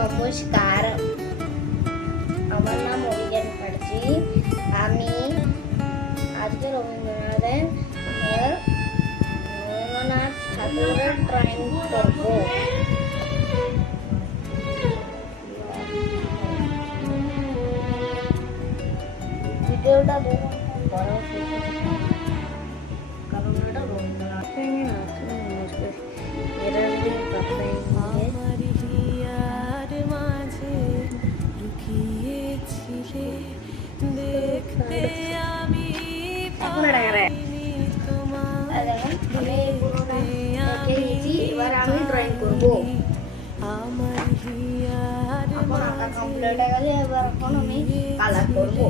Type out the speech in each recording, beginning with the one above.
নমস্কার, আমার নাম অভিজ্ঞান মুখার্জি। আমি আজকে রবীন্দ্রনাথ ঠাকুরের ড্রয়িং করব। ভিডিওটা দেখুন, কারণ এটা রবীন্দ্রনাথ এবার আমি ড্রয়িং করবো। এখন আঁকা কমপ্লিট হয়ে গেলে এবার এখন আমি কালার করবো।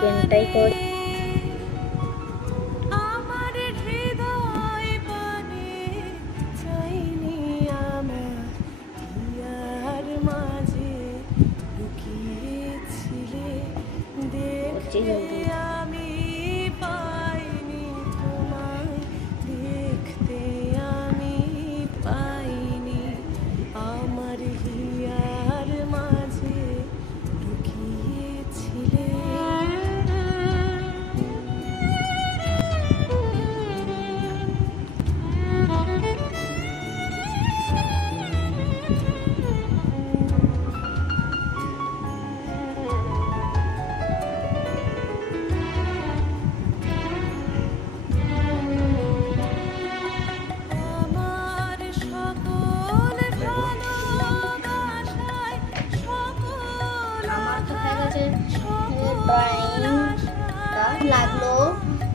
পেনটাই কর। আমি পাইনি তোমায় দেখতে, আমি পাইনি আমার হিয়ার মাঝে লুকিয়েছিলে। লাগলো,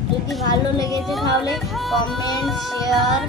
যদি ভালো লেগেছে তাহলে কমেন্ট, শেয়ার